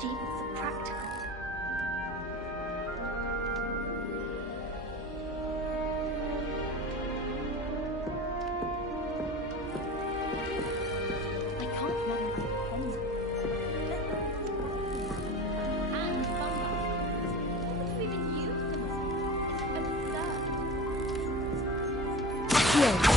technology for practical. I can't remember the pens. And fungi. What would you even use them as? It's absurd. Yes.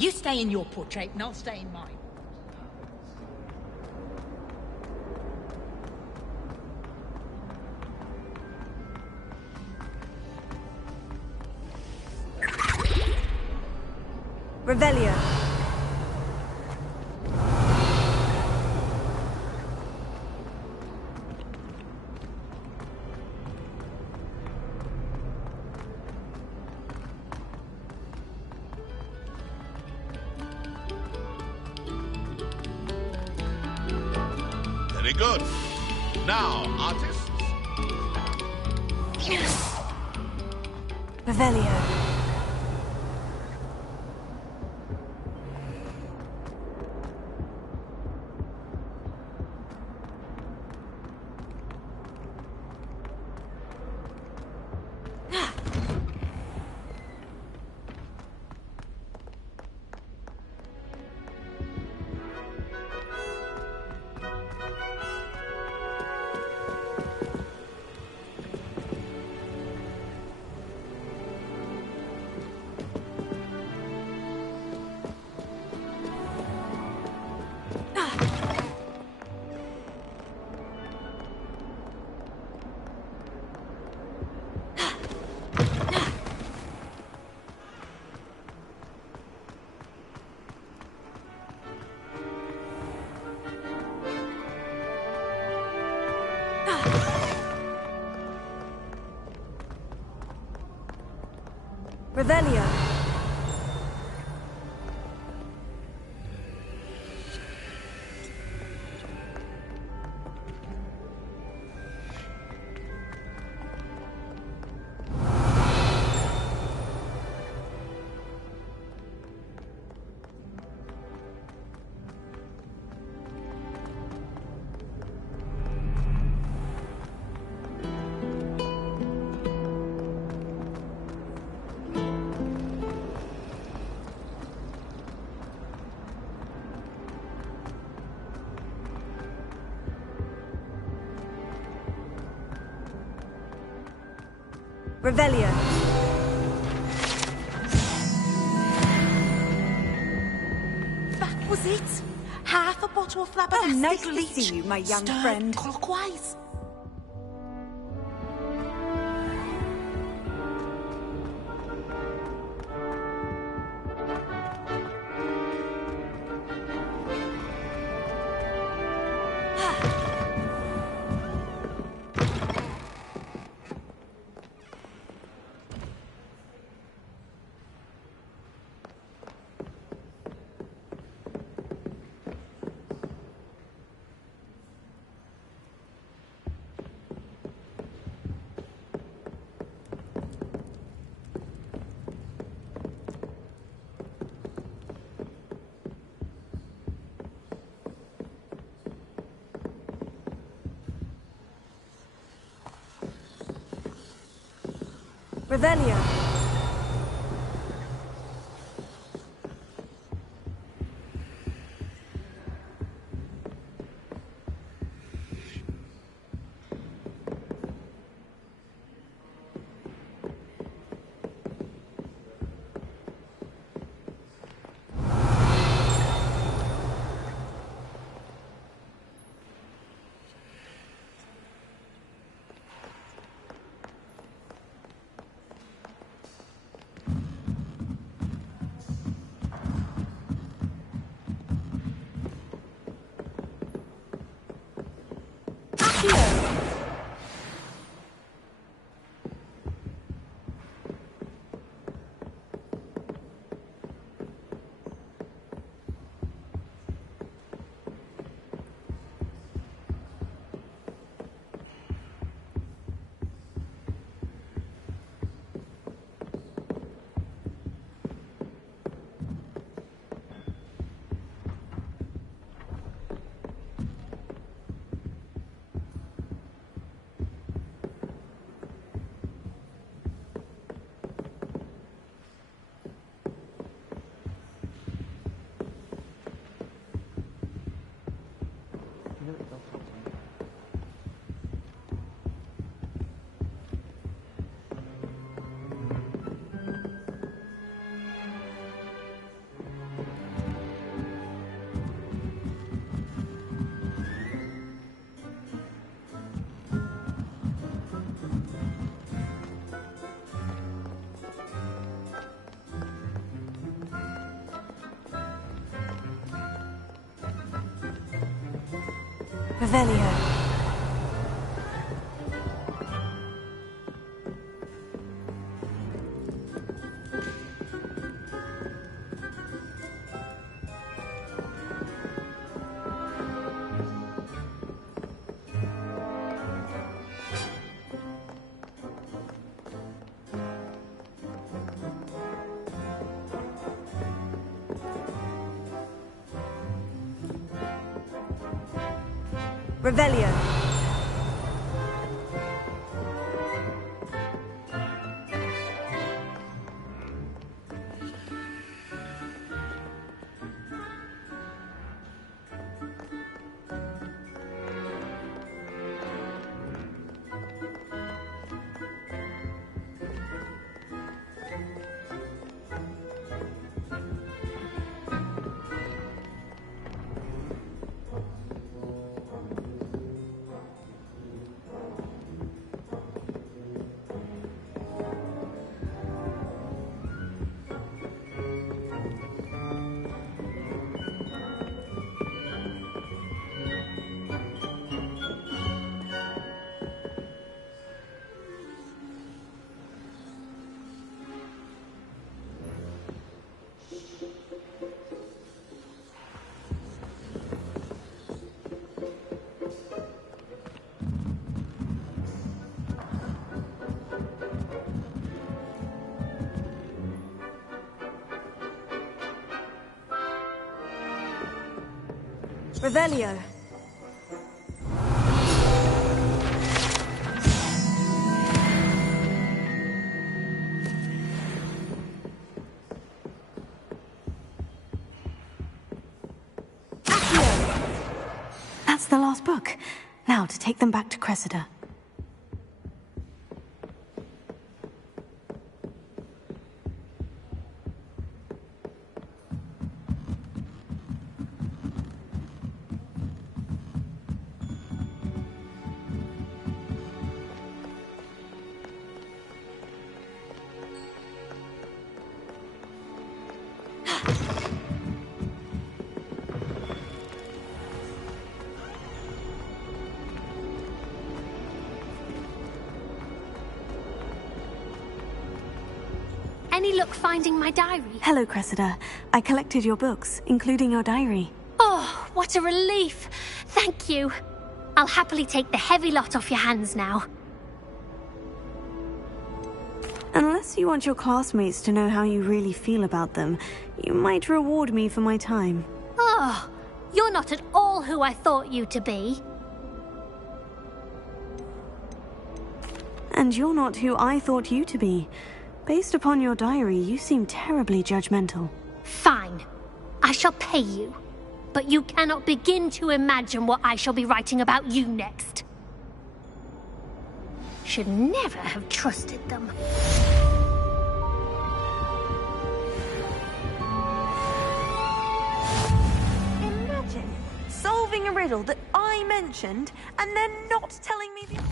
You stay in your portrait and I'll stay in mine. Revelio. Very good. Now, artists. Revelio. Revelio. Revelio. That was it. Half a bottle of flabbergastic nice to leech. see you, my young Stirred friend. clockwise. Revelio. Revelio. Revelio. Revelio. That's the last book. Now to take them back to Cressida. Any luck finding my diary? Hello, Cressida. I collected your books, including your diary. Oh, what a relief. Thank you. I'll happily take the heavy lot off your hands now. Unless you want your classmates to know how you really feel about them, you might reward me for my time. Oh, you're not at all who I thought you to be. And you're not who I thought you to be. Based upon your diary, you seem terribly judgmental. Fine. I shall pay you. But you cannot begin to imagine what I shall be writing about you next. Should never have trusted them. Imagine solving a riddle that I mentioned and then not telling me the...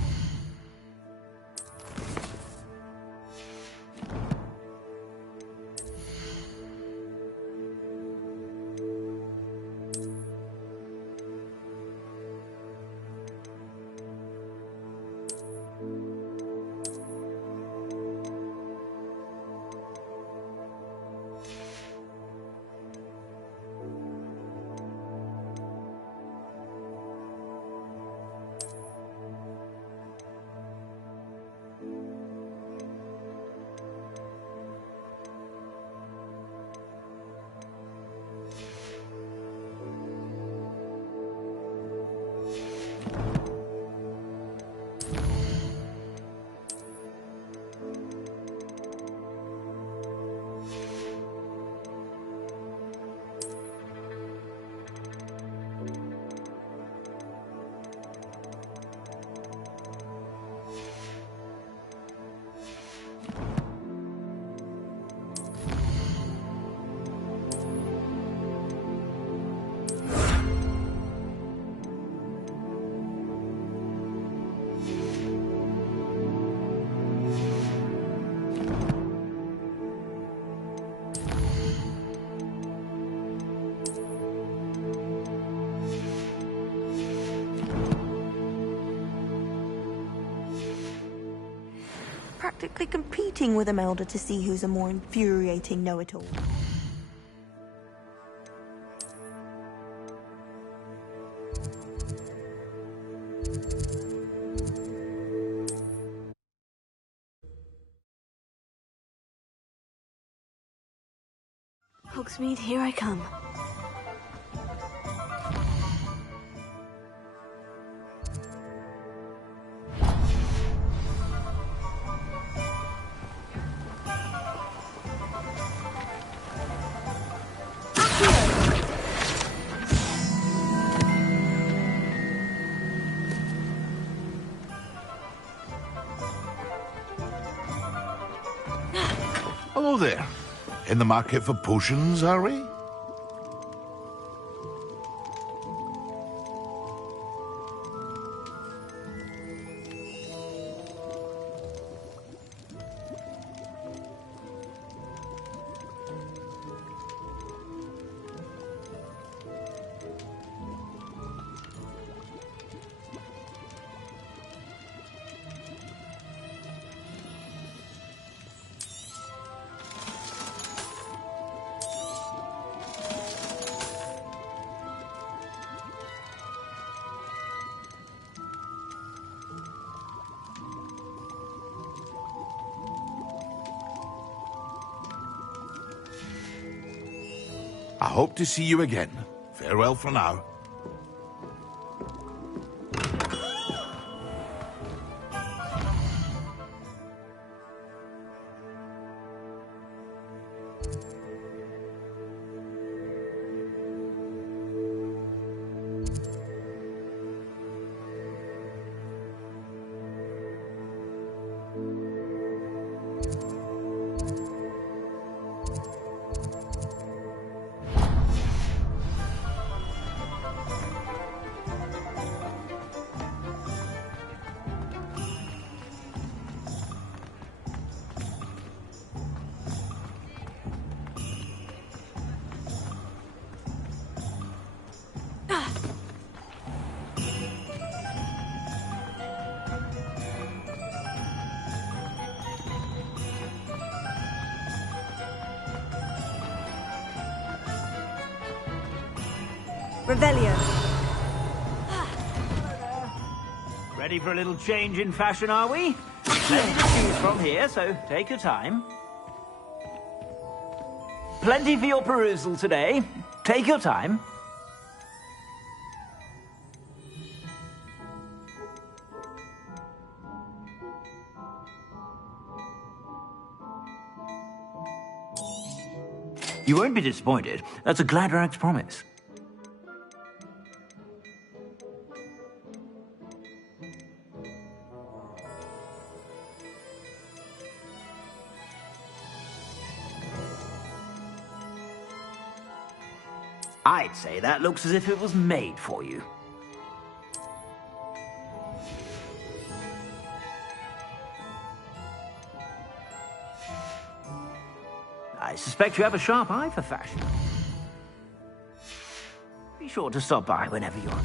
practically competing with Imelda to see who's a more infuriating know-it-all. Hogsmeade, here I come. Hello there. In the market for potions, are we? I hope to see you again. Farewell for now. Revelio. Ready for a little change in fashion, are we? Plenty to choose from here, so take your time. Plenty for your perusal today. Take your time. You won't be disappointed. That's a Gladrag's promise. I'd say that looks as if it was made for you. I suspect you have a sharp eye for fashion. Be sure to stop by whenever you're...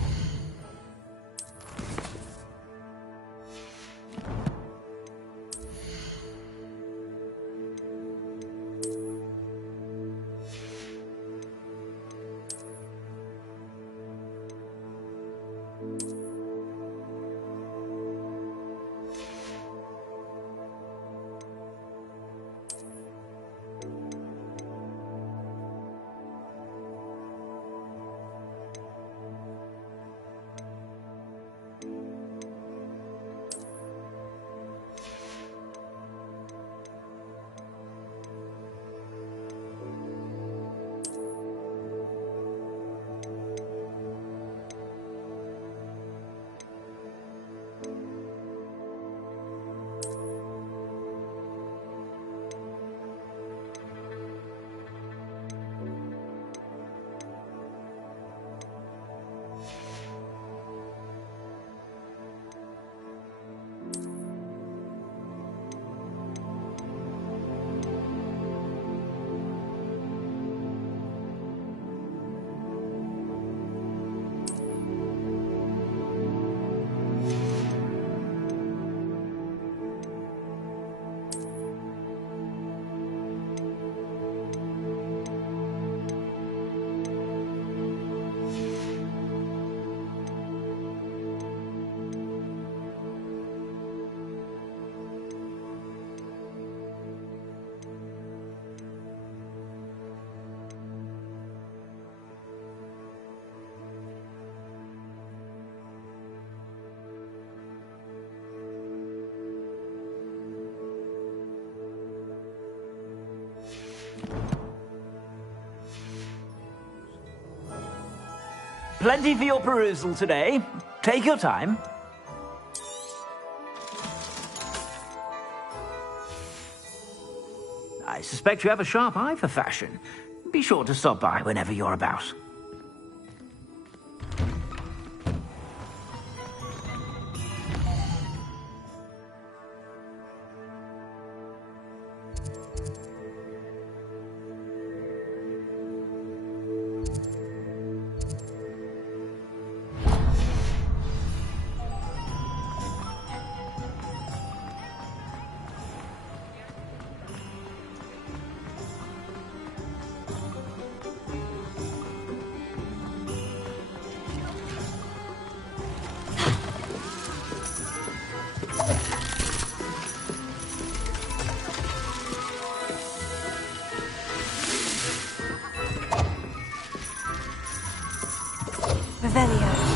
Plenty for your perusal today. Take your time. I suspect you have a sharp eye for fashion. Be sure to stop by whenever you're about. Revelio.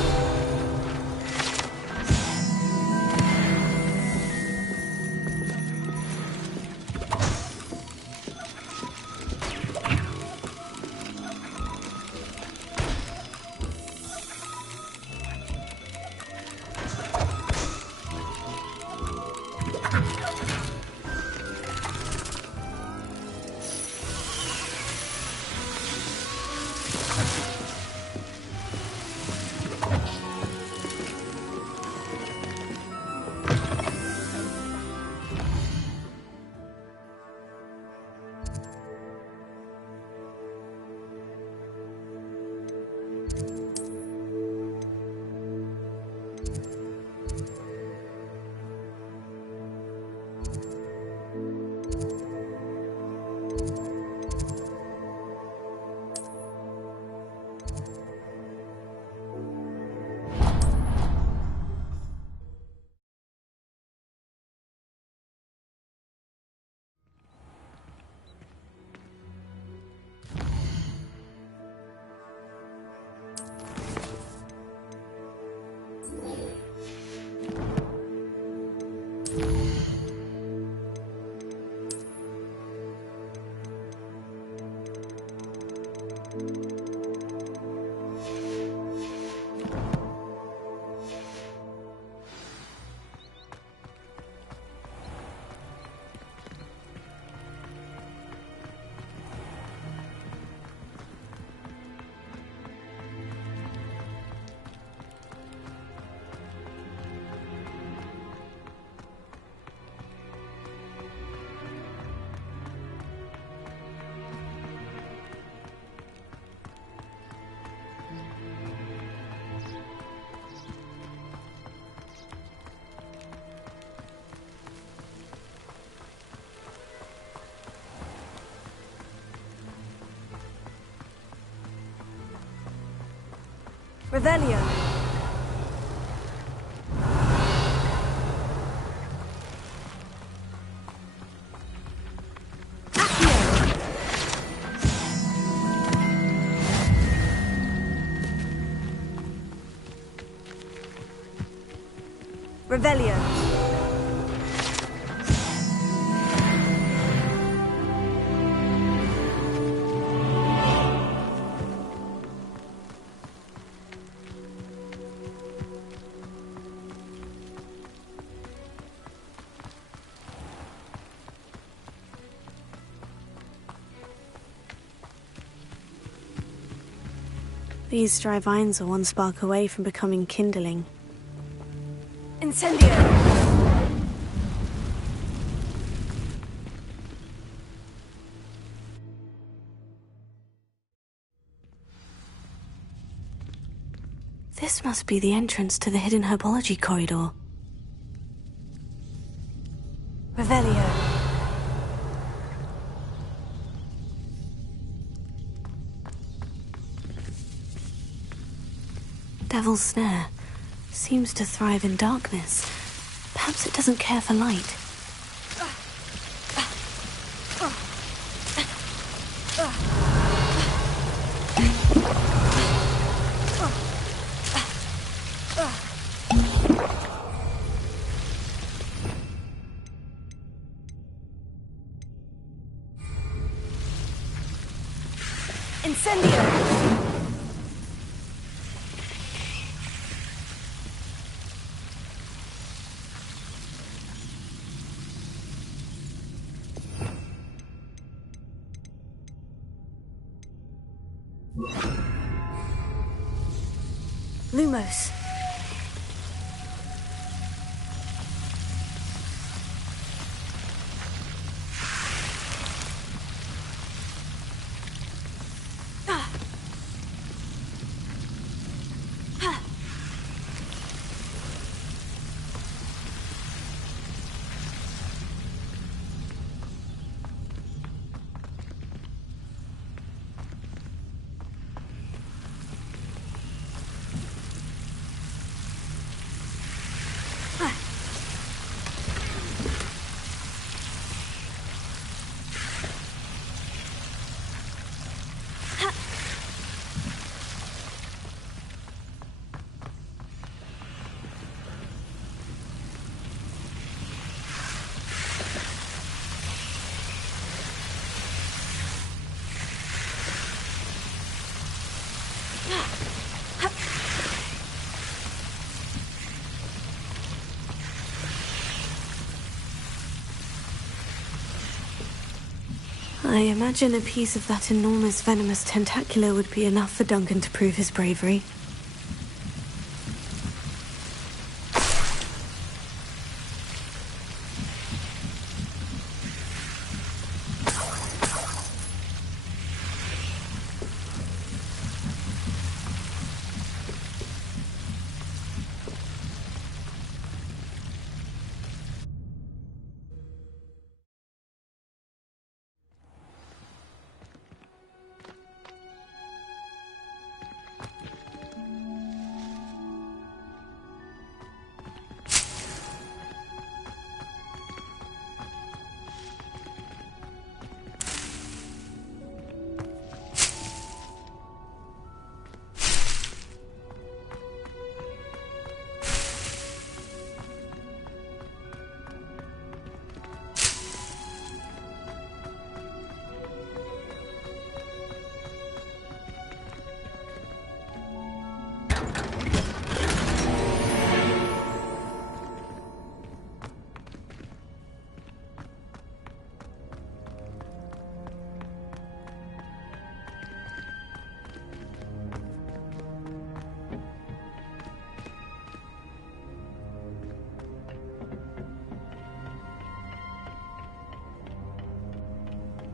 Revelio. Revelio. These dry vines are one spark away from becoming kindling. Incendio! This must be the entrance to the hidden herbology corridor. Revelio. Devil's Snare seems to thrive in darkness. Perhaps it doesn't care for light. Incendio! Lumos. I imagine a piece of that enormous venomous tentacular would be enough for Duncan to prove his bravery.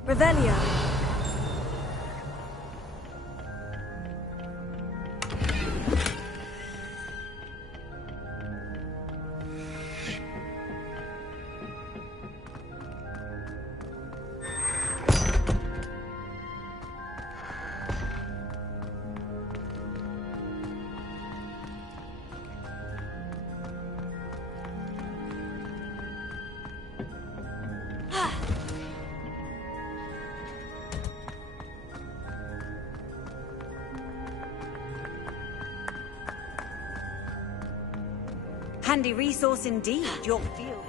Revelio. Handy resource indeed, your field.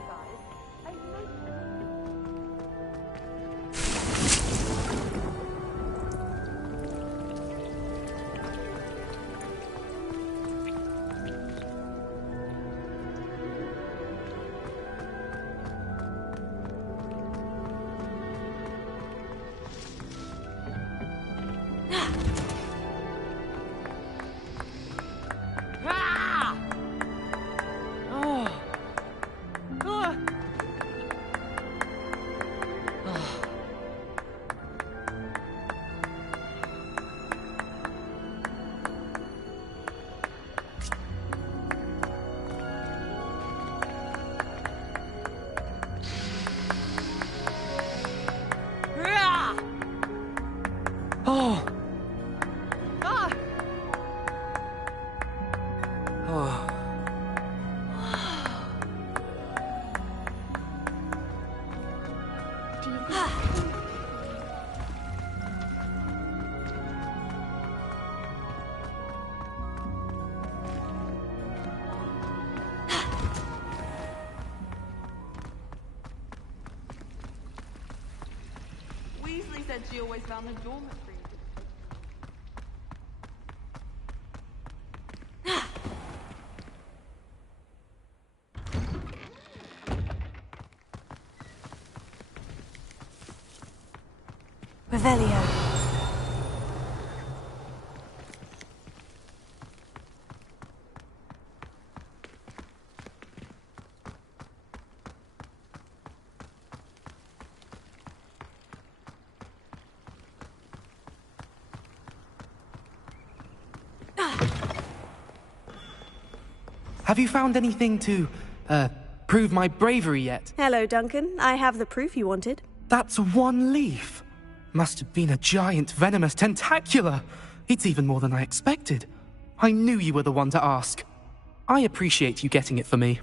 Weasley said she always found the dormitory. Revelio. Have you found anything to, prove my bravery yet? Hello, Duncan. I have the proof you wanted. That's one leaf. Must have been a giant venomous tentacula. It's even more than I expected. I knew you were the one to ask. I appreciate you getting it for me.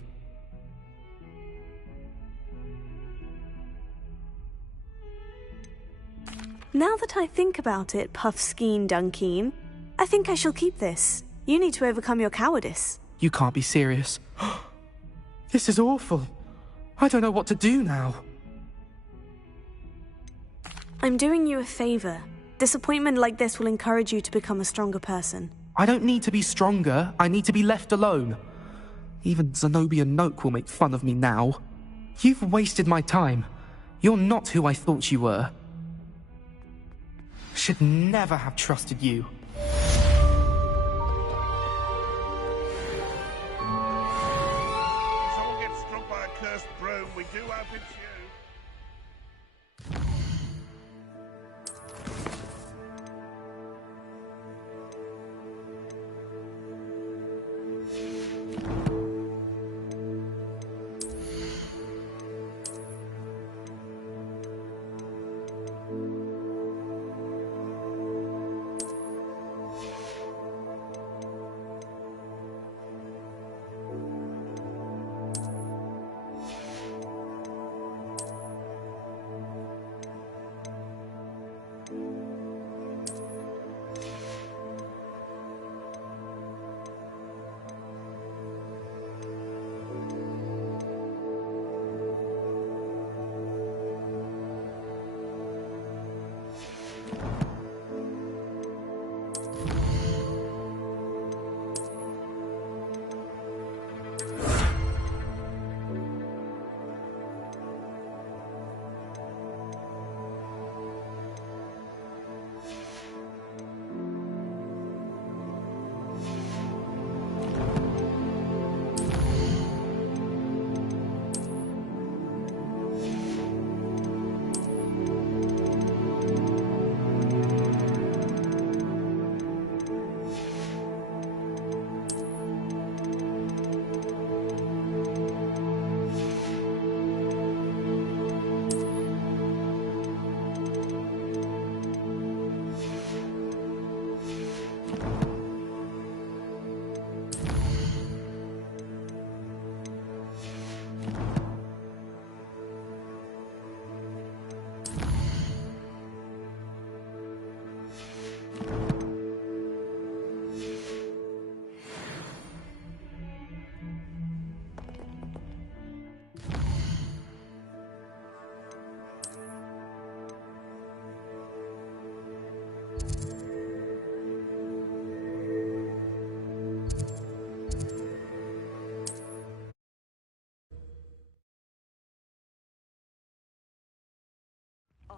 Now that I think about it, Puffskein Dunkeen, I think I shall keep this. You need to overcome your cowardice. You can't be serious. This is awful. I don't know what to do now. I'm doing you a favor. Disappointment like this will encourage you to become a stronger person. I don't need to be stronger. I need to be left alone. Even Zenobia Noak will make fun of me now. You've wasted my time. You're not who I thought you were. Should never have trusted you. Someone gets struck by a cursed broom, we do hope it's you.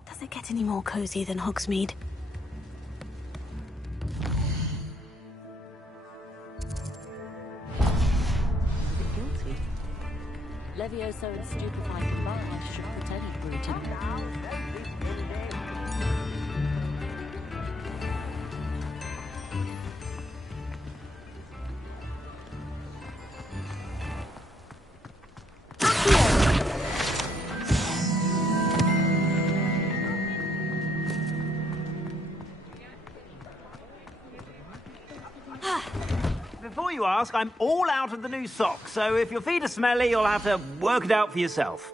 Does it get any more cozy than Hogsmeade? Guilty. Levioso and stupefied combined should put any brute in there. Before you ask, I'm all out of the new socks, so if your feet are smelly, you'll have to work it out for yourself.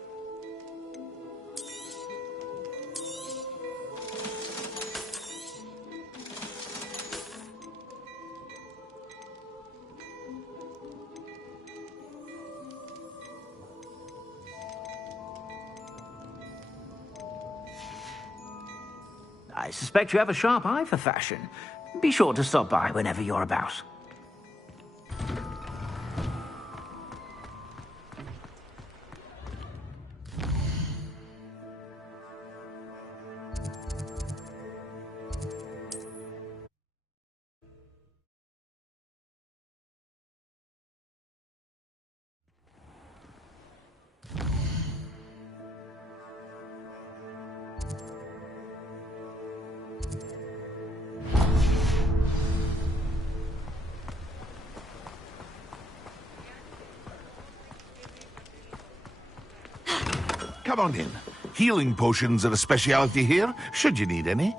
I suspect you have a sharp eye for fashion. Be sure to stop by whenever you're about. Come on in. Healing potions are a speciality here, should you need any.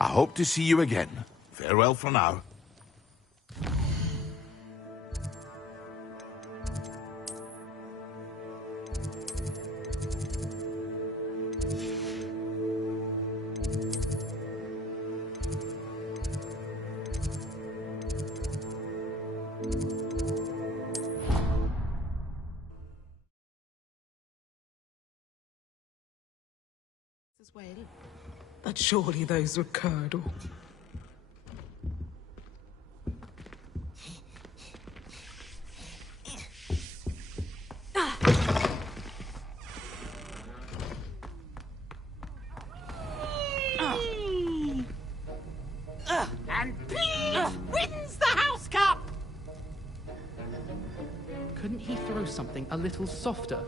I hope to see you again. Farewell for now. As well. But surely those were curdle. And P wins the House Cup! Couldn't he throw something a little softer?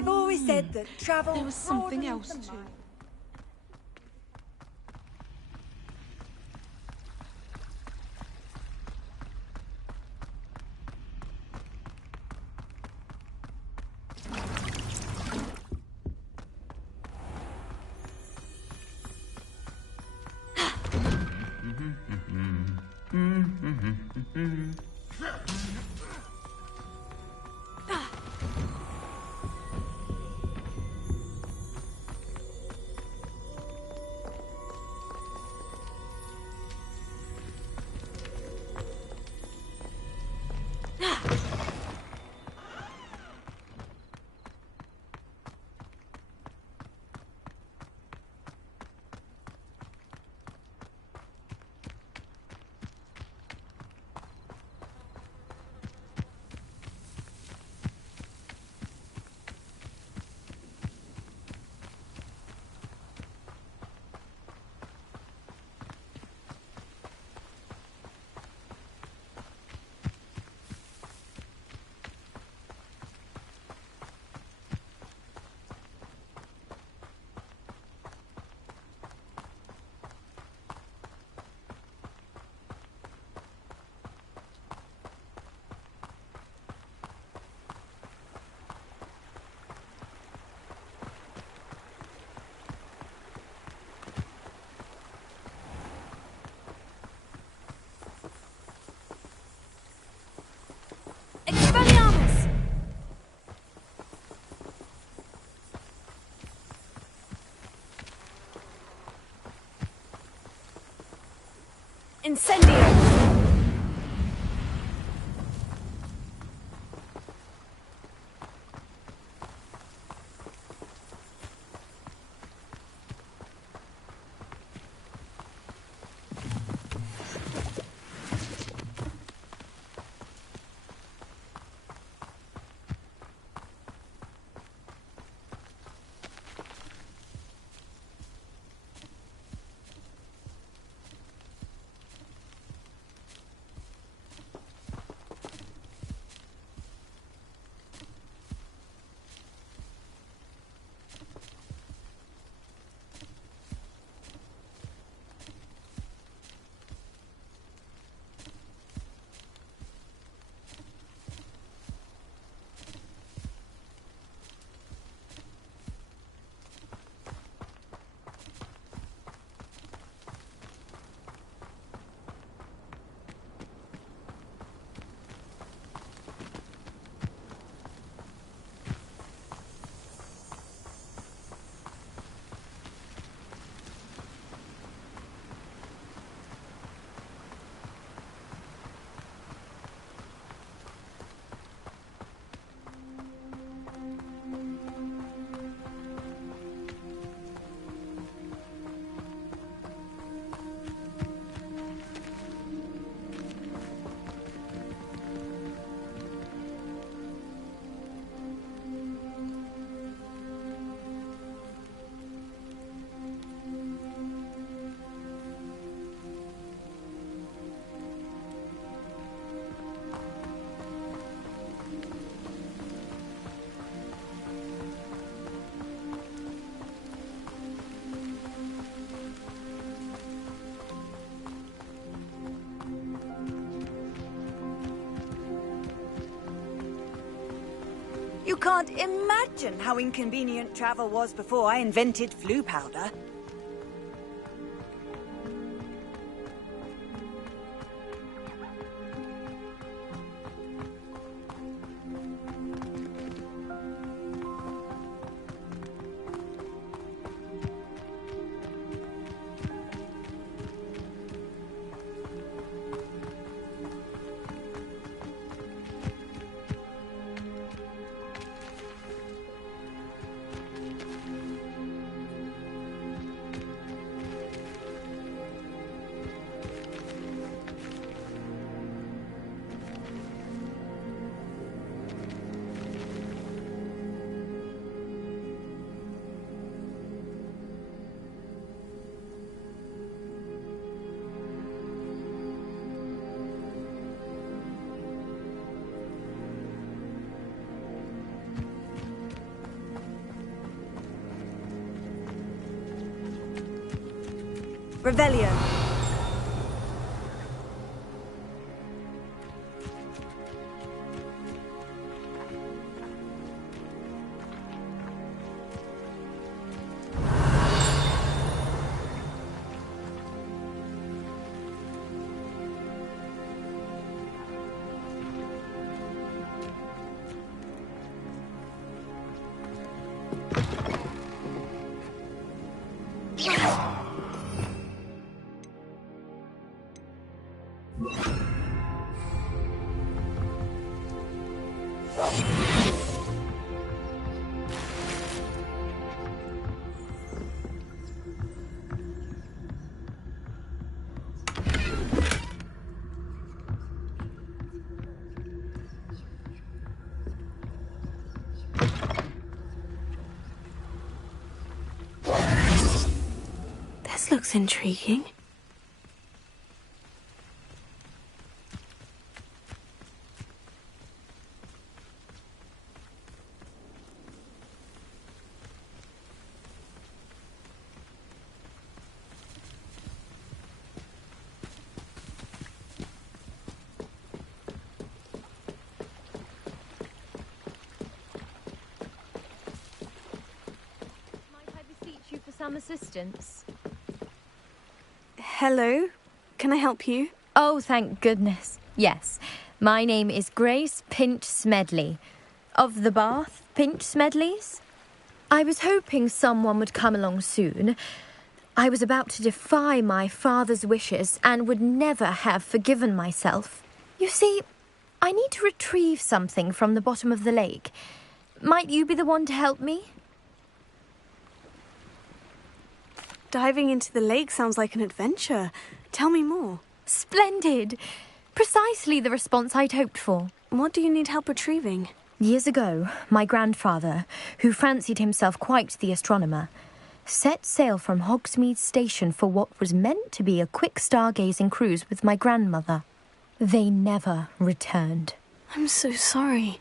I've always said that travel... There was something else too. Expelliarmus! Incendio! You can't imagine how inconvenient travel was before I invented flu powder. Revelio. This looks intriguing. Some assistance. Hello, can I help you? Oh, thank goodness. Yes, my name is Grace Pinch Smedley, of the Bath Pinch Smedleys. I was hoping someone would come along soon. I was about to defy my father's wishes and would never have forgiven myself. You see, I need to retrieve something from the bottom of the lake. Might you be the one to help me? Diving into the lake sounds like an adventure. Tell me more. Splendid! Precisely the response I'd hoped for. What do you need help retrieving? Years ago, my grandfather, who fancied himself quite the astronomer, set sail from Hogsmeade Station for what was meant to be a quick stargazing cruise with my grandmother. They never returned. I'm so sorry.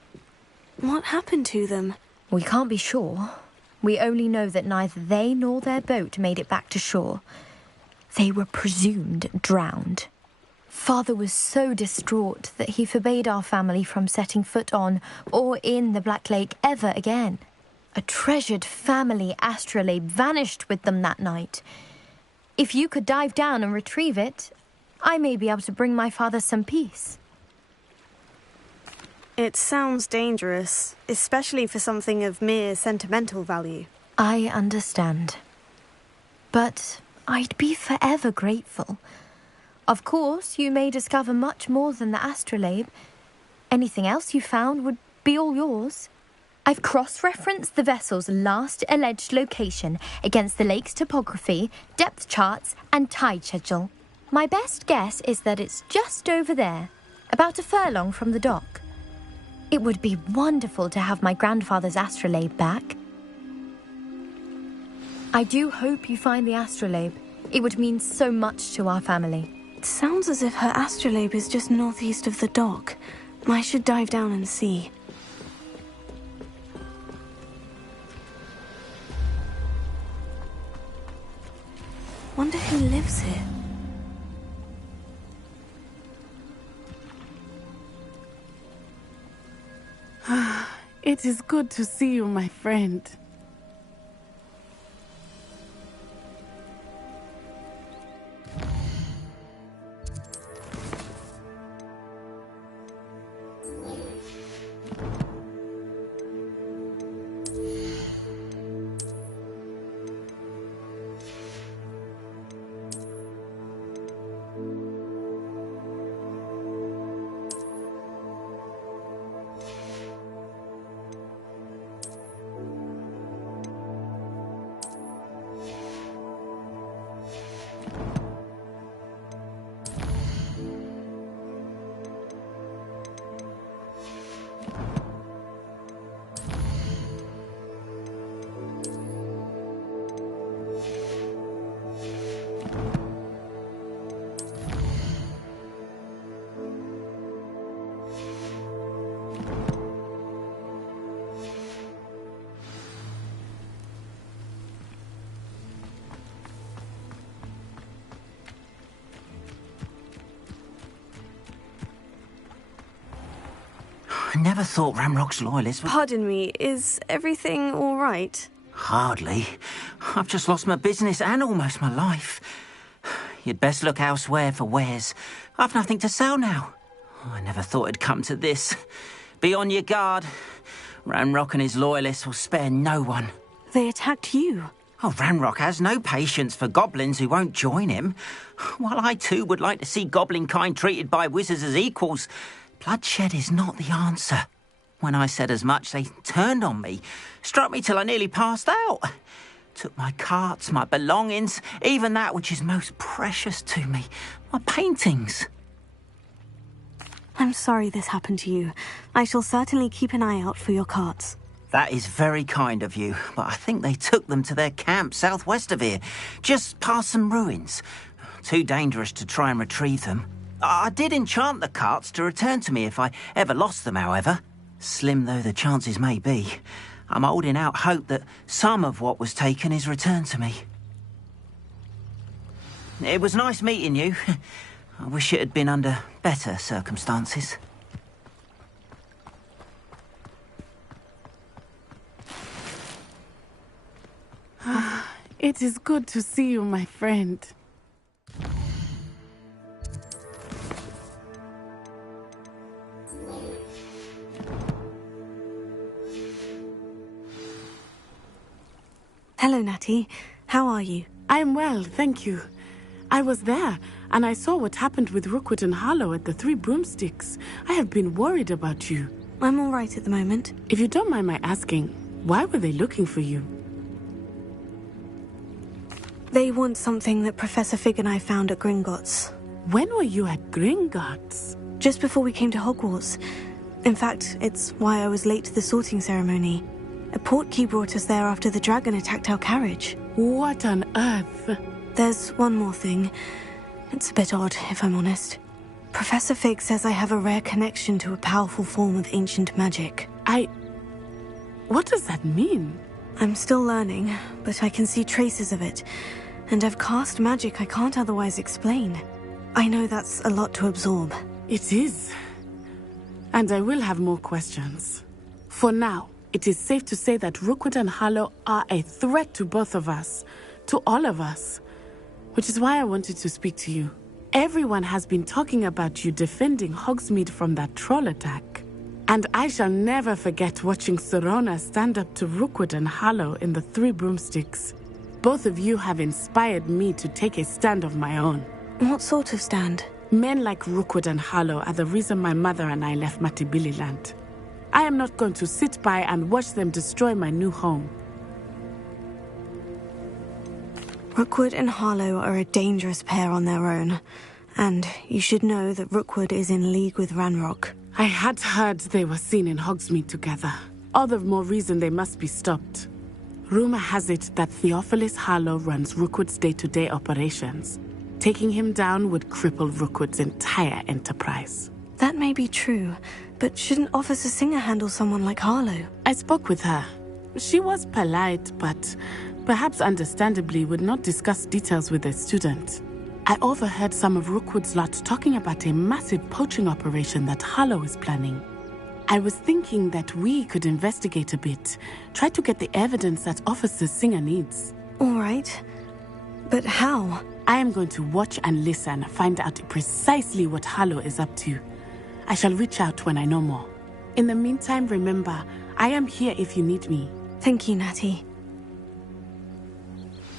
What happened to them? We can't be sure. We only know that neither they nor their boat made it back to shore. They were presumed drowned. Father was so distraught that he forbade our family from setting foot on or in the Black Lake ever again. A treasured family astrolabe vanished with them that night. If you could dive down and retrieve it, I may be able to bring my father some peace. It sounds dangerous, especially for something of mere sentimental value. I understand. But I'd be forever grateful. Of course, you may discover much more than the astrolabe. Anything else you found would be all yours. I've cross-referenced the vessel's last alleged location against the lake's topography, depth charts, and tide schedule. My best guess is that it's just over there, about a furlong from the dock. It would be wonderful to have my grandfather's astrolabe back. I do hope you find the astrolabe. It would mean so much to our family. It sounds as if her astrolabe is just northeast of the dock. I should dive down and see. Wonder who lives here. It is good to see you, my friend. never thought Ramrock's loyalists would... Pardon me, is everything all right? Hardly. I've just lost my business and almost my life. You'd best look elsewhere for wares. I've nothing to sell now. I never thought it'd come to this. Be on your guard. Ranrock and his loyalists will spare no one. They attacked you. Oh, Ranrock has no patience for goblins who won't join him. While I too would like to see goblin kind treated by wizards as equals, bloodshed is not the answer. When I said as much, they turned on me, struck me till I nearly passed out. Took my carts, my belongings, even that which is most precious to me, my paintings. I'm sorry this happened to you. I shall certainly keep an eye out for your carts. That is very kind of you, but I think they took them to their camp southwest of here, just past some ruins. Too dangerous to try and retrieve them. I did enchant the carts to return to me if I ever lost them, however. Slim though the chances may be, I'm holding out hope that some of what was taken is returned to me. It was nice meeting you. I wish it had been under better circumstances. It is good to see you, my friend. Hello, Natty. How are you? I'm well, thank you. I was there, and I saw what happened with Rookwood and Harlow at the Three Broomsticks. I have been worried about you. I'm all right at the moment. If you don't mind my asking, why were they looking for you? They want something that Professor Fig and I found at Gringotts. When were you at Gringotts? Just before we came to Hogwarts. In fact, it's why I was late to the sorting ceremony. A portkey brought us there after the dragon attacked our carriage. What on earth? There's one more thing. It's a bit odd, if I'm honest. Professor Fig says I have a rare connection to a powerful form of ancient magic. What does that mean? I'm still learning, but I can see traces of it. And I've cast magic I can't otherwise explain. I know that's a lot to absorb. It is. And I will have more questions. For now, it is safe to say that Rookwood and Harlow are a threat to both of us. To all of us. Which is why I wanted to speak to you. Everyone has been talking about you defending Hogsmeade from that troll attack. And I shall never forget watching Serona stand up to Rookwood and Harlow in the Three Broomsticks. Both of you have inspired me to take a stand of my own. What sort of stand? Men like Rookwood and Harlow are the reason my mother and I left Matibililand. I am not going to sit by and watch them destroy my new home. Rookwood and Harlow are a dangerous pair on their own. And you should know that Rookwood is in league with Ranrock. I had heard they were seen in Hogsmeade together. All the more reason they must be stopped. Rumor has it that Theophilus Harlow runs Rookwood's day-to-day operations. Taking him down would cripple Rookwood's entire enterprise. That may be true, but shouldn't Officer Singer handle someone like Harlow? I spoke with her. She was polite, but perhaps understandably would not discuss details with a student. I overheard some of Rookwood's lot talking about a massive poaching operation that Harlow is planning. I was thinking that we could investigate a bit, try to get the evidence that Officer Singer needs. All right. But how? I am going to watch and listen, find out precisely what Harlow is up to. I shall reach out when I know more. In the meantime, remember, I am here if you need me. Thank you, Natty.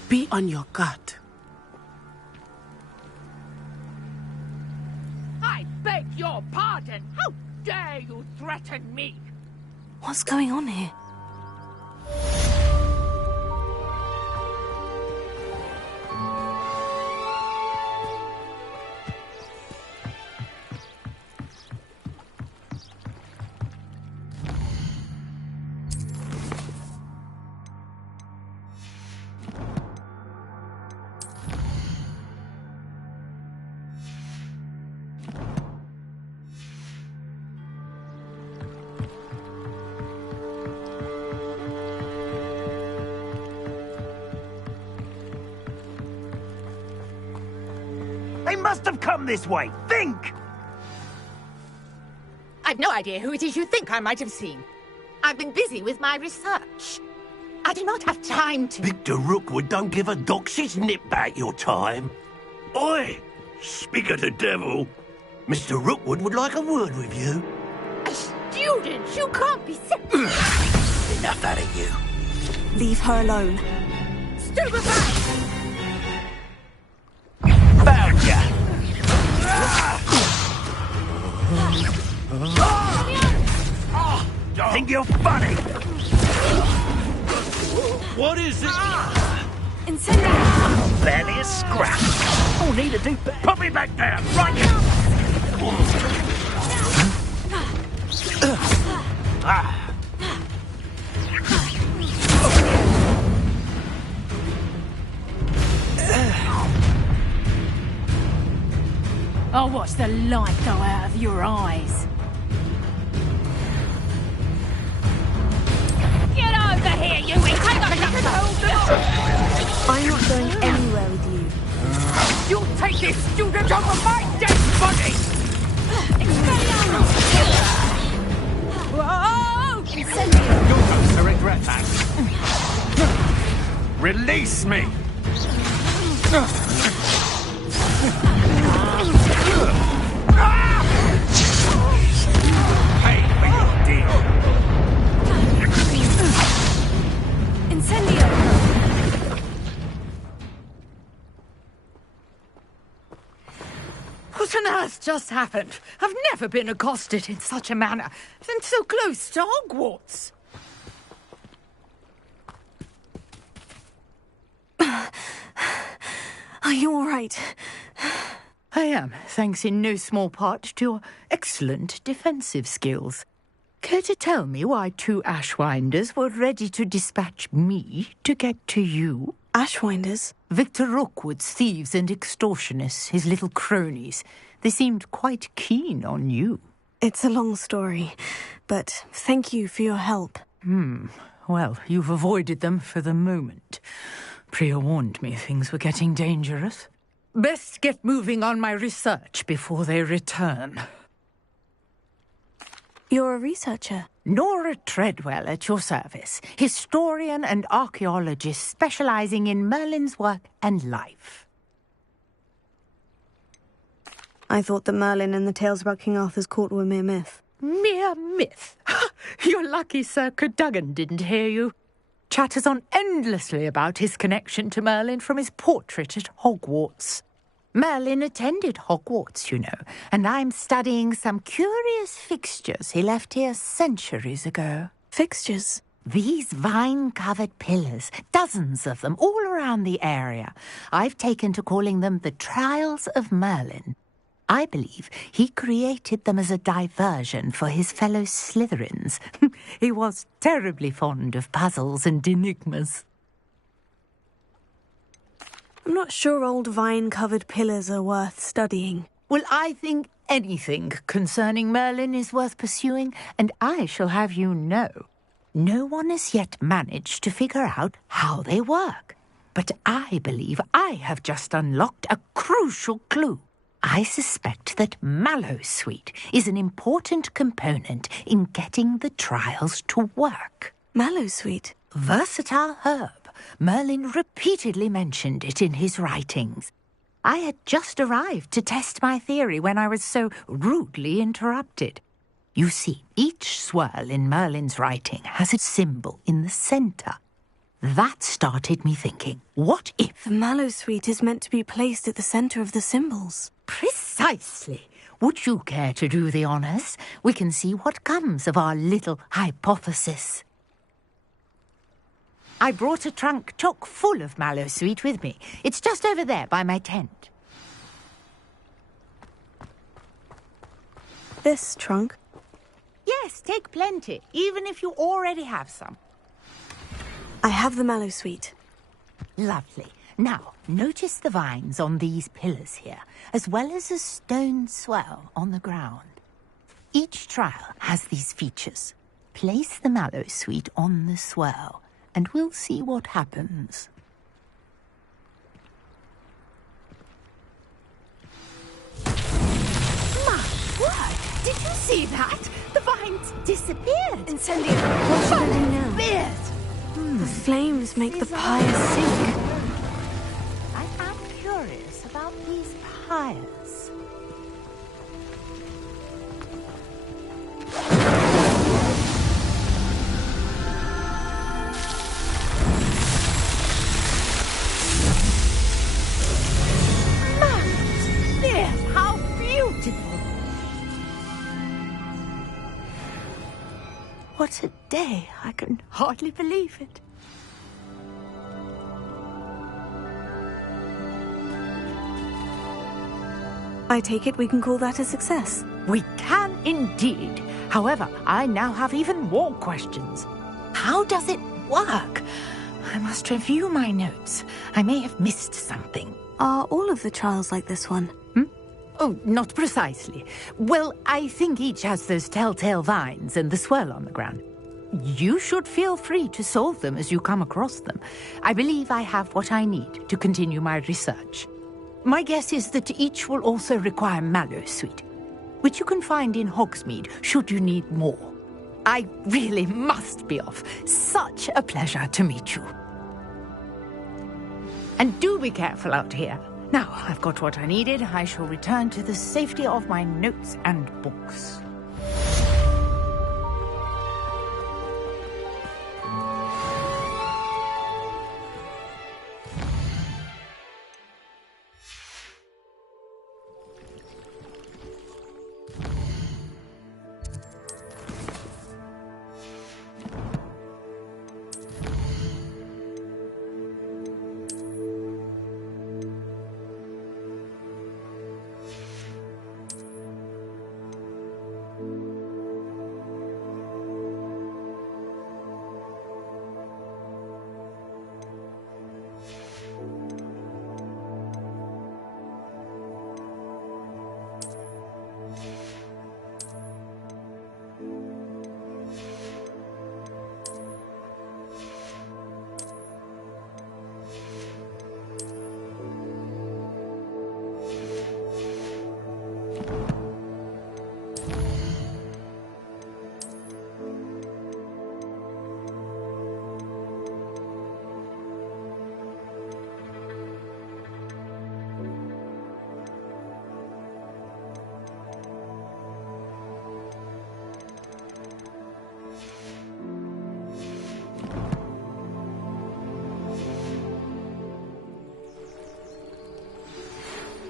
Be on your guard. I beg your pardon! How dare you threaten me? What's going on here? They must have come this way. Think! I've no idea who it is you think I might have seen. I've been busy with my research. I do not have time to... Victor Rookwood don't give a doxy's nip back your time. Oi! Speak of the devil. Mr. Rookwood would like a word with you. A student? You can't be sick. Enough out of you. Leave her alone. Stupefy! Found ya! Think you're funny? What is it? Incendio! Barely a scrap. Oh, need to do better. Put me back down, right now! I'll watch the light go out of your eyes. Get over here, you incapable! I'm not going anywhere with you. You'll take this student over my dead body! Whoa! Incendio! You're going to regret that. Release me! Pay for your deal. Incendio! What on earth just happened? I've never been accosted in such a manner, and so close to Hogwarts. Are you all right? I am, thanks in no small part to your excellent defensive skills. Care to tell me why 2 Ashwinders were ready to dispatch me to get to you? Ashwinders? Victor Rookwood's thieves and extortionists, his little cronies. They seemed quite keen on you. It's a long story, but thank you for your help. Well, you've avoided them for the moment. Priya warned me things were getting dangerous. Best get moving on my research before they return. You're a researcher? Nora Treadwell at your service, historian and archaeologist specializing in Merlin's work and life. I thought that Merlin and the tales about King Arthur's court were mere myth. Mere myth? You're lucky Sir Cadogan didn't hear you. Chatters on endlessly about his connection to Merlin from his portrait at Hogwarts. Merlin attended Hogwarts, you know, and I'm studying some curious fixtures he left here centuries ago. Fixtures? These vine-covered pillars, dozens of them, all around the area. I've taken to calling them the Trials of Merlin. I believe he created them as a diversion for his fellow Slytherins. He was terribly fond of puzzles and enigmas. I'm not sure old vine-covered pillars are worth studying. Well, I think anything concerning Merlin is worth pursuing, and I shall have you know, no one has yet managed to figure out how they work. But I believe I have just unlocked a crucial clue. I suspect that Mallowsweet is an important component in getting the trials to work. Mallowsweet? Versatile herb. Merlin repeatedly mentioned it in his writings. I had just arrived to test my theory when I was so rudely interrupted. You see, each swirl in Merlin's writing has a symbol in the centre. That started me thinking, what if... The Mallowsweet is meant to be placed at the centre of the symbols. Precisely. Would you care to do the honours? We can see what comes of our little hypothesis. I brought a trunk chock full of Mallowsweet with me. It's just over there by my tent. This trunk? Yes, take plenty, even if you already have some. I have the Mallowsweet. Lovely. Now, notice the vines on these pillars here, as well as a stone swell on the ground. Each trial has these features. Place the Mallowsweet on the swell, and we'll see what happens. My word! Did you see that? disappeared. Incendio. What should I do now? Disappeared. The flames make the pyre sink. I am curious about these pyres. Yes, how beautiful! What a day! I can hardly believe it. I take it we can call that a success. We can indeed. However, I now have even more questions. How does it work? I must review my notes. I may have missed something. Are all of the trials like this one? Oh, not precisely. Well, I think each has those telltale vines and the swirl on the ground. You should feel free to solve them as you come across them. I believe I have what I need to continue my research. My guess is that each will also require mallow sweet, which you can find in Hogsmeade should you need more. I really must be off. Such a pleasure to meet you. And do be careful out here. Now, I've got what I needed. I shall return to the safety of my notes and books.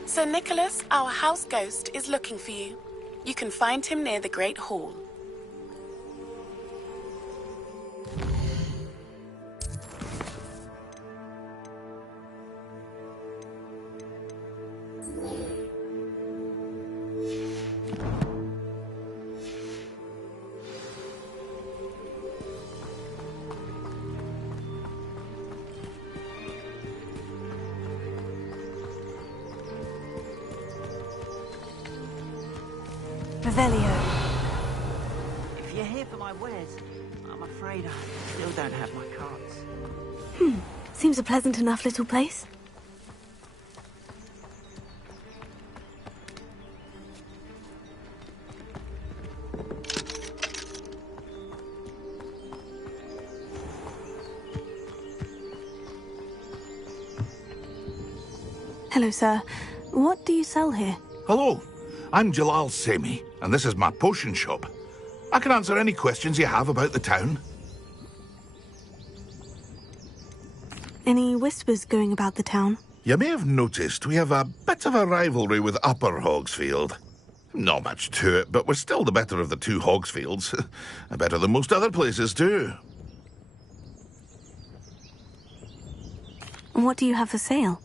Sir Nicholas, our house ghost, is looking for you. You can find him near the Great Hall. If you're here for my wares, I'm afraid I still don't have my cards. Seems a pleasant enough little place. Hello, sir. What do you sell here? Hello, I'm Jalal Semi, and this is my potion shop. I can answer any questions you have about the town. Any whispers going about the town? You may have noticed we have a bit of a rivalry with Upper Hogsfield. Not much to it, but we're still the better of the two Hogsfields. Better than most other places, too. What do you have for sale?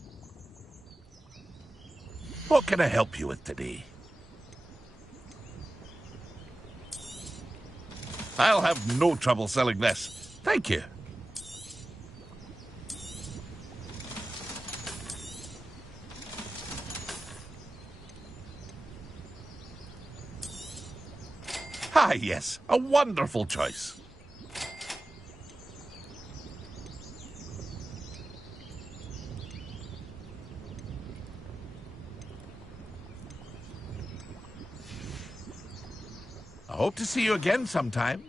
What can I help you with today? I'll have no trouble selling this. Thank you. Ah, yes. A wonderful choice. I hope to see you again sometime.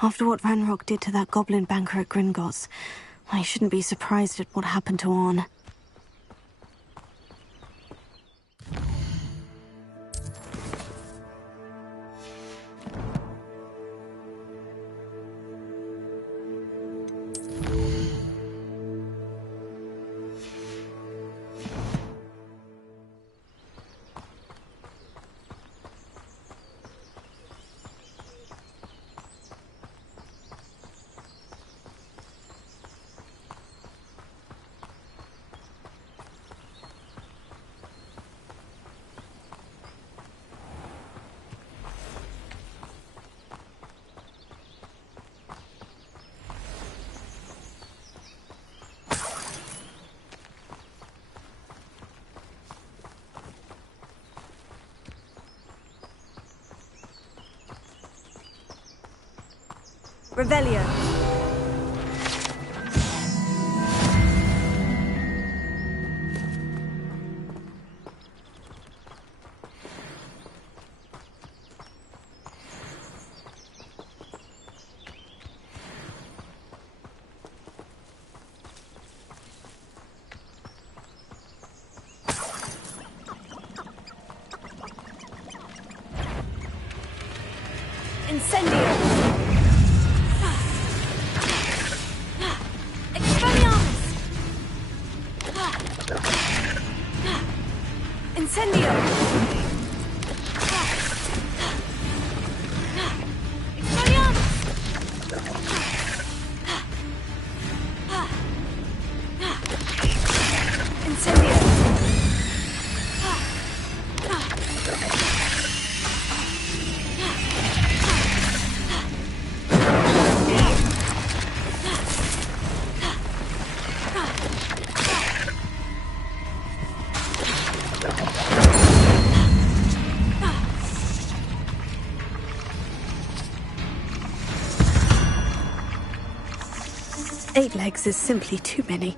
After what Ranrock did to that goblin banker at Gringotts, I shouldn't be surprised at what happened to Orn. Revelio. Incendio. Incendio! Eight legs is simply too many.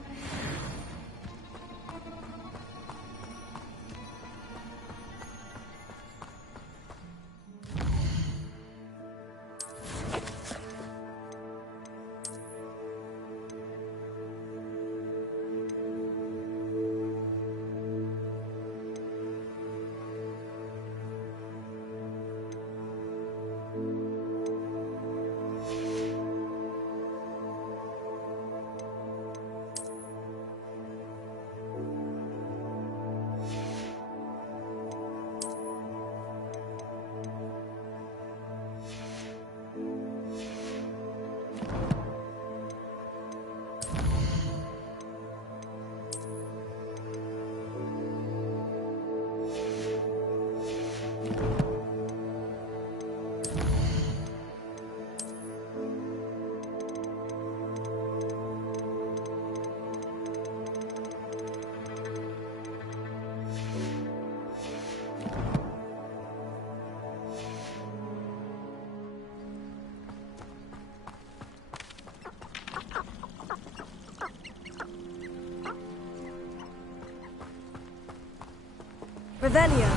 Revelio.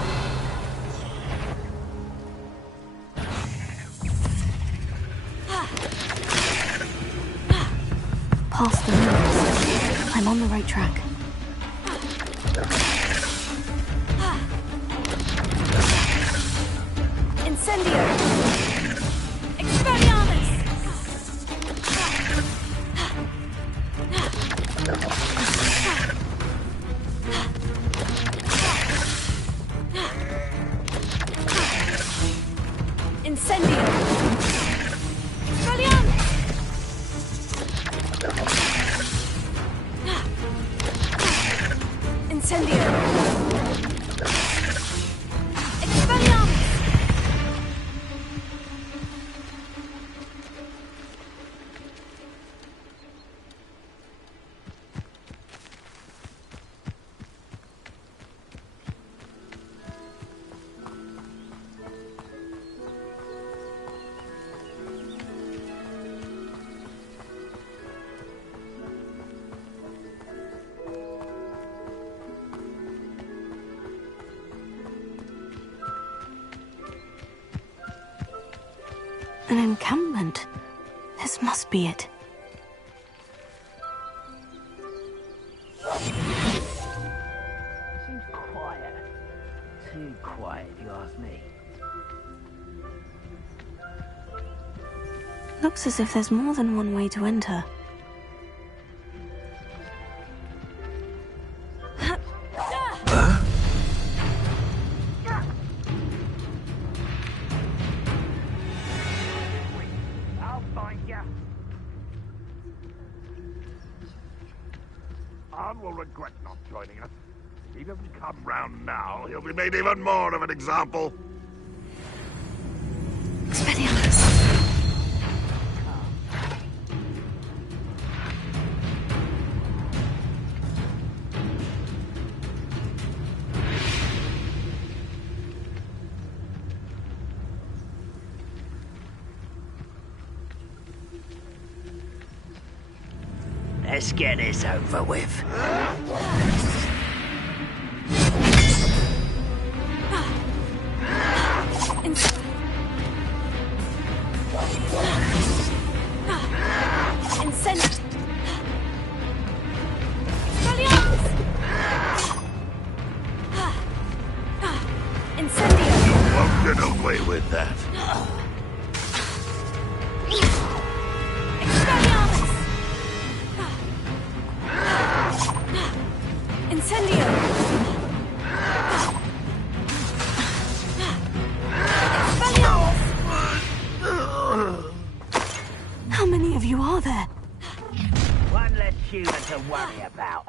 Past the ruins. I'm on the right track. Incendio! Expelliarmus! Incendio! Expelliarmus! Incendio! Expelliarmus! An encampment. This must be it. Seems quiet. Too quiet, if you ask me. Looks as if there's more than one way to enter. I'll find you. Arn will regret not joining us. If he doesn't come round now, he'll be made even more of an example. Expelliarmus! Let's get this over with. Won't get away with that. How many of you are there? One less human to worry about.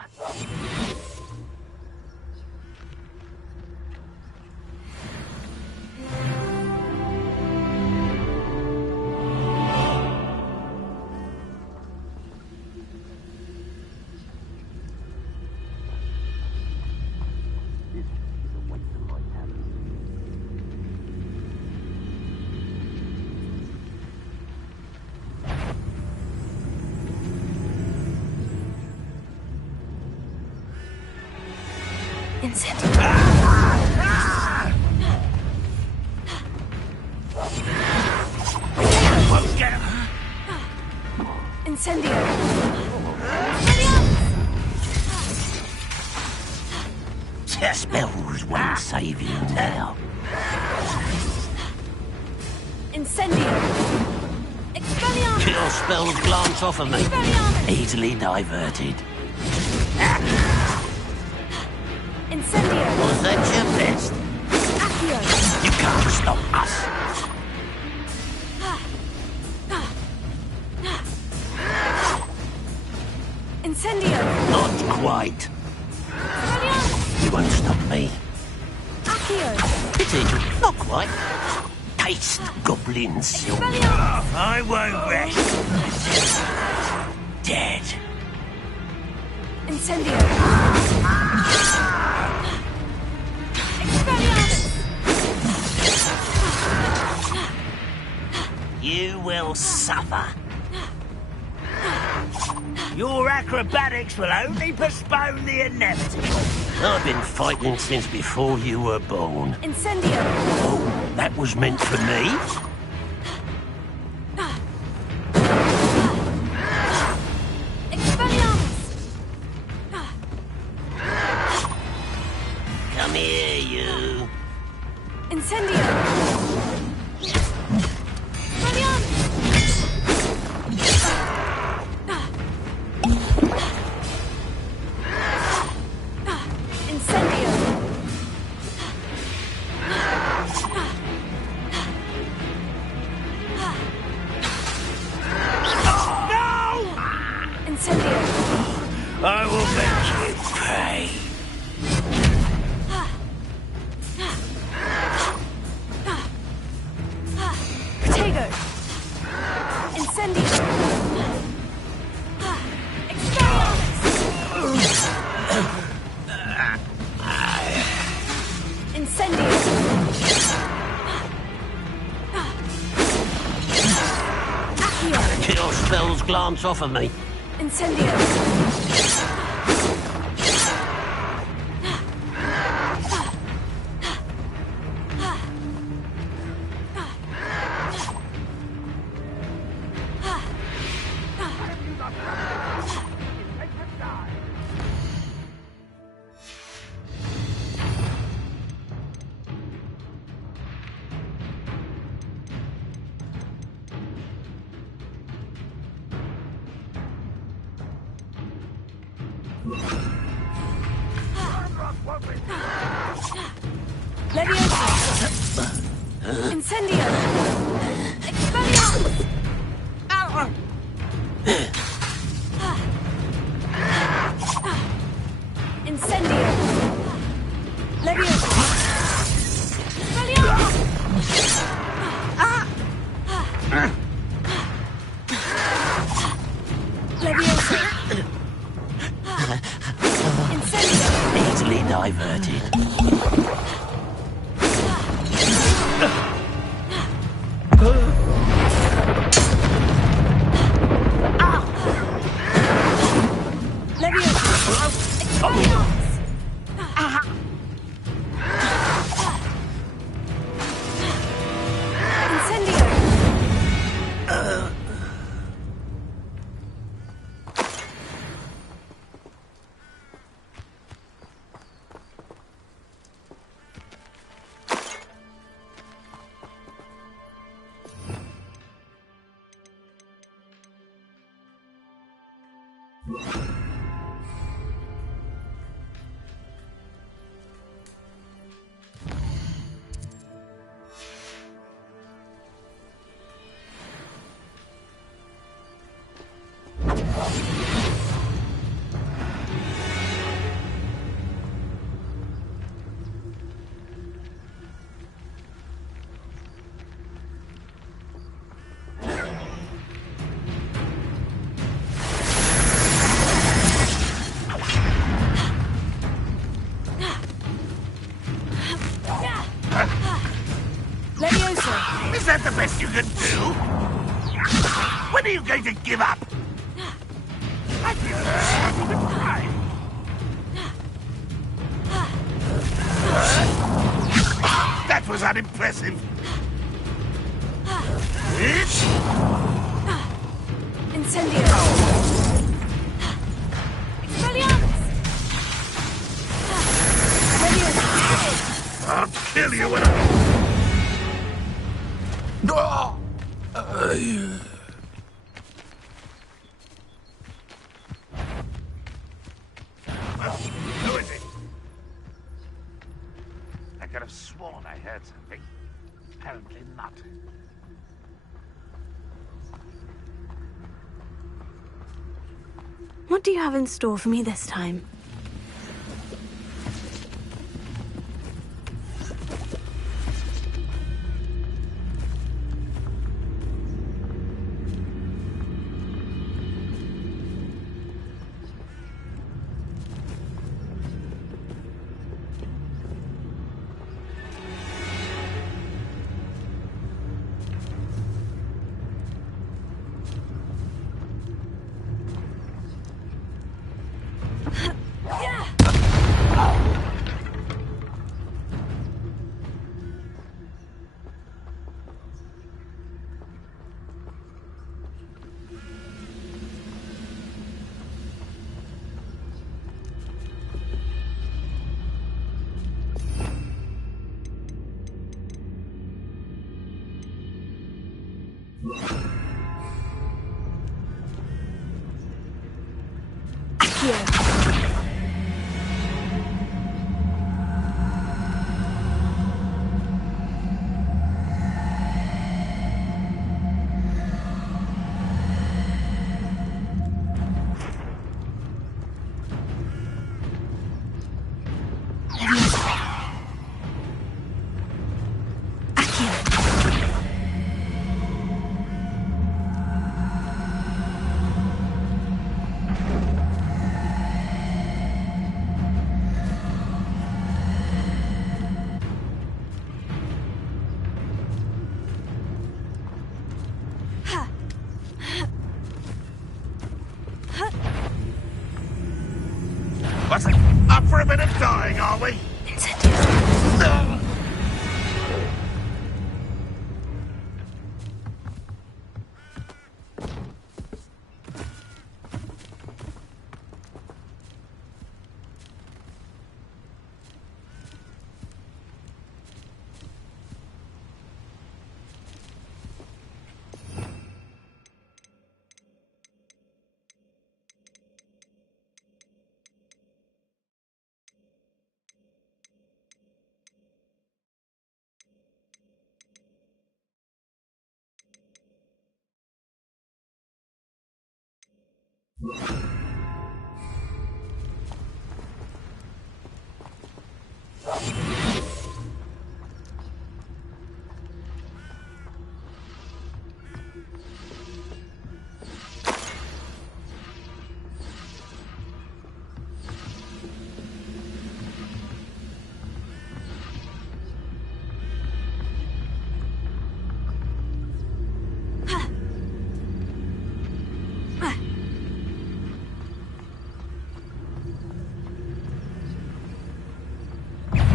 Incendio! The spells won't save you now. Incendio! Expelliarmus! Your spells glance off of me. Easily diverted. Incendio! Was that your best? Accio! You can't stop us. Incendio! Not quite. You won't stop me. Accio! Pity, not quite. Taste goblins. I won't rest. Dead. Incendio! You will suffer. Your acrobatics will only postpone the inevitable. I've been fighting since before you were born. Incendio! Oh, that was meant for me? Expelliarmus! Come here, you. Incendio! I will make you pay. Potato! Incendio! Incendio! Accio! Your spells glance off of me. Incendio! Incendio! Expelliarmus! Incendio! Leviosa! Expelliarmus! Leviosa! Incendio! Easily diverted. Is that the best you can do? When are you going to give up? I feel like you can try. That was unimpressive. Incendio! Expelliarmus! I'll kill you when I... Who is it? I could have sworn I heard something. Apparently not. What do you have in store for me this time? What's it? Up for a bit of dying, are we?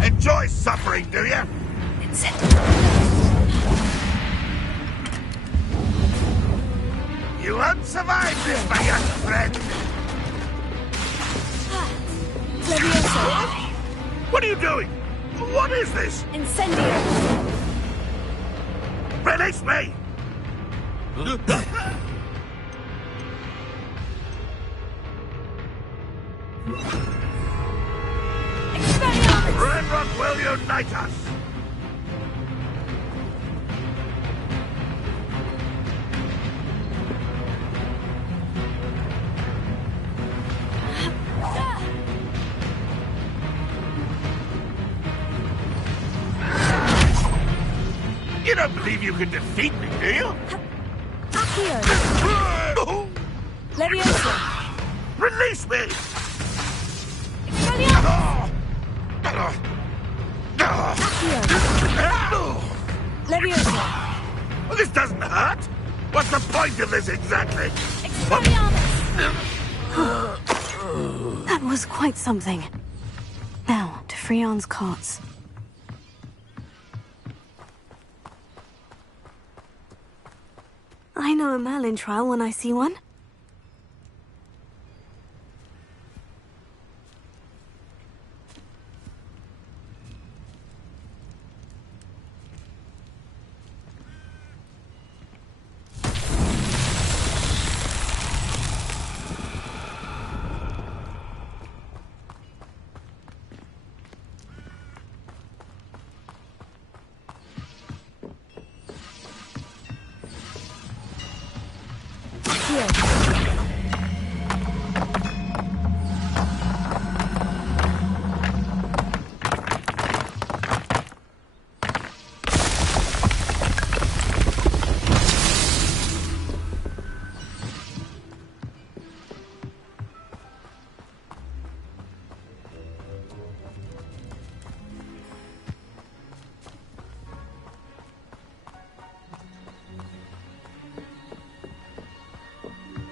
Enjoy suffering, do you? You won't survive this, my young friend. Levioso. What are you doing? What is this? Incendio. Release me! Renrock will unite us! You don't believe you can defeat me, do you? Accio. Levioso. Release me! Accio. Levioso. Well, this doesn't hurt. What's the point of this exactly? That was quite something. Now, to Freon's carts. I know a Merlin trial when I see one.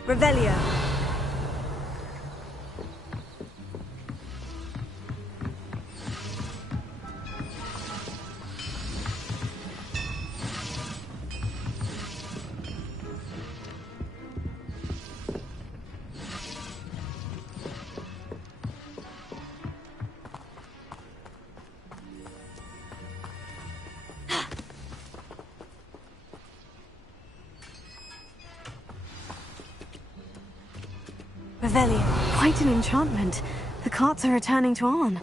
Revelio. Revelio. Quite an enchantment. The carts are returning to Arn.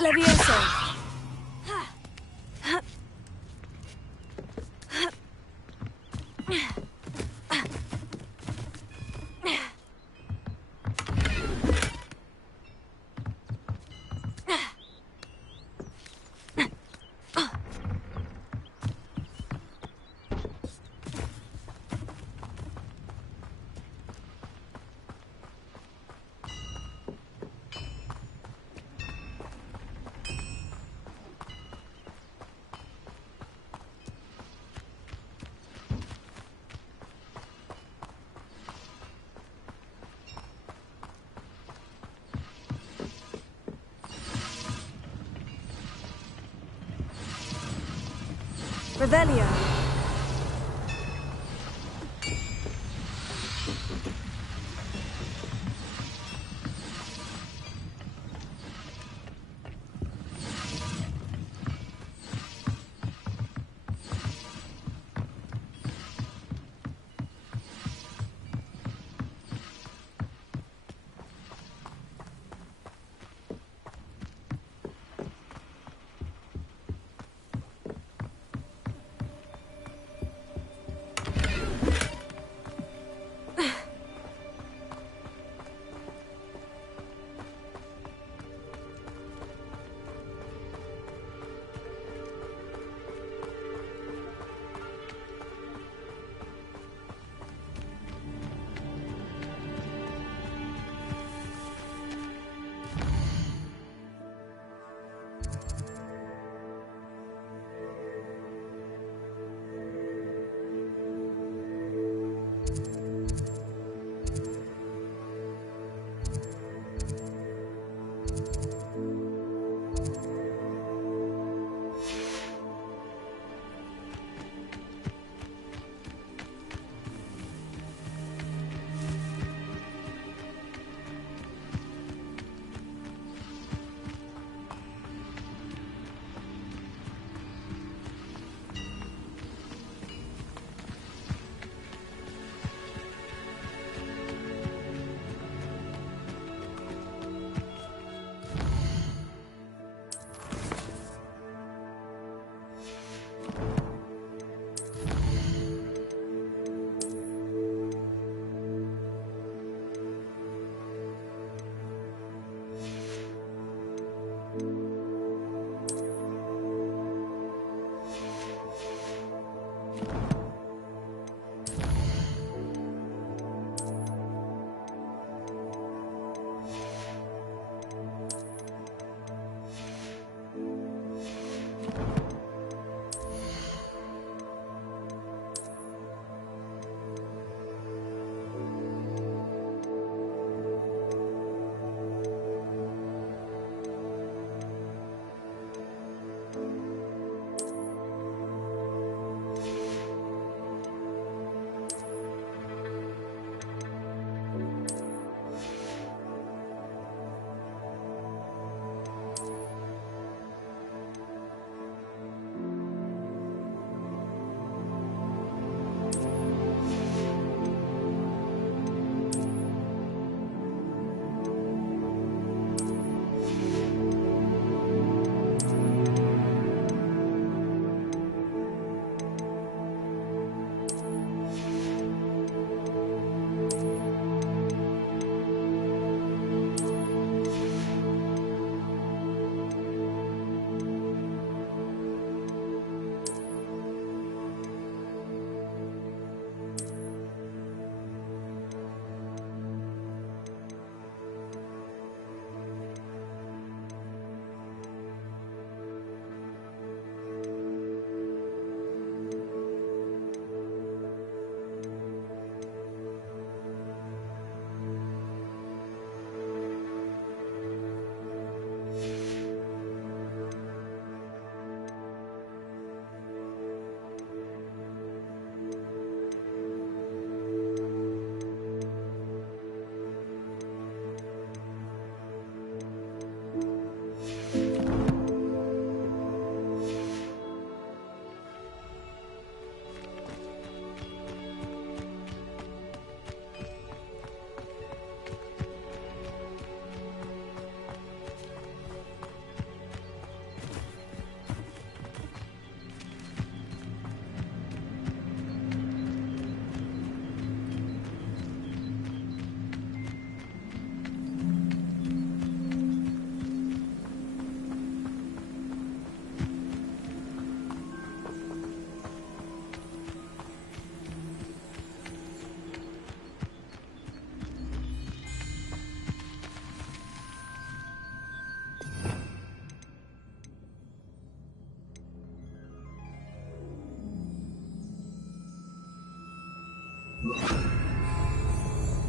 Levioso. Revelio.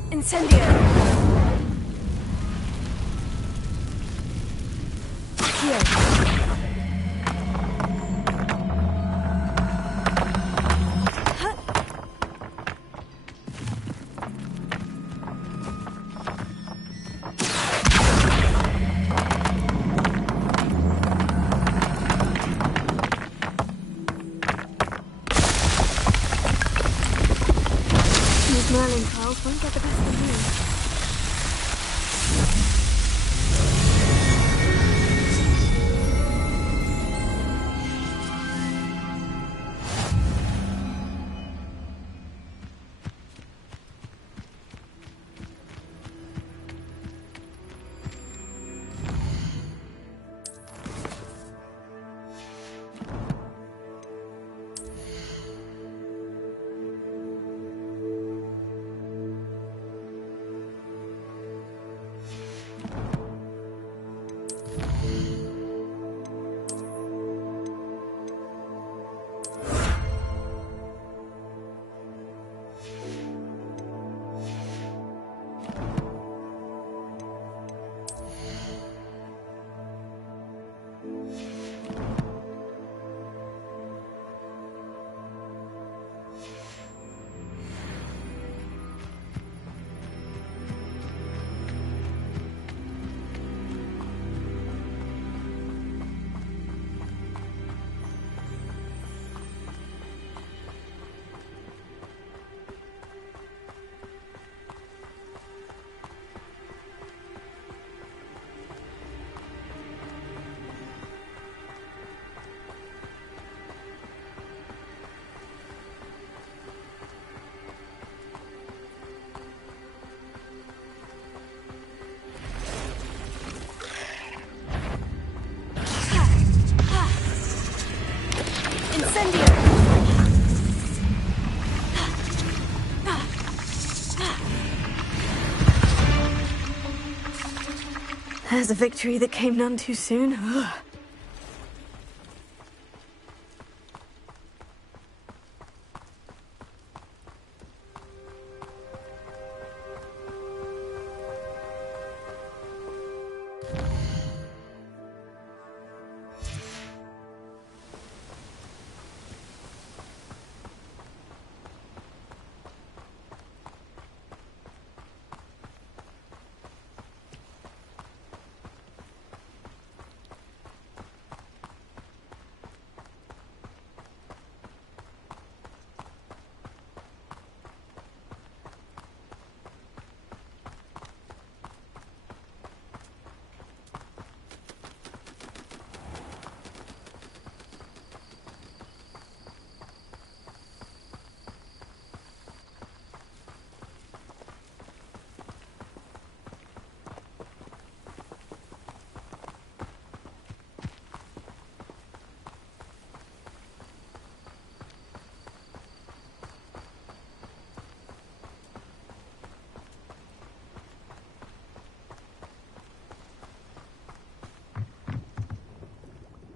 Incendio! These Merlin trials won't get the best of me. There's a victory that came none too soon. Ugh.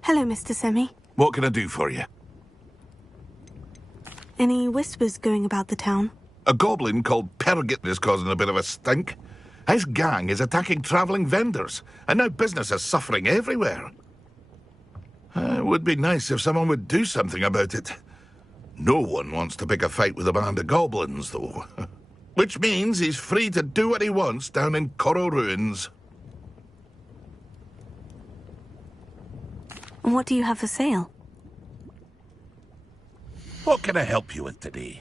Hello, Mr. Semi. What can I do for you? Any whispers going about the town? A goblin called Pergit is causing a bit of a stink. His gang is attacking travelling vendors, and now business is suffering everywhere. It would be nice if someone would do something about it. No one wants to pick a fight with a band of goblins, though. Which means he's free to do what he wants down in Coral Ruins. What do you have for sale? What can I help you with today?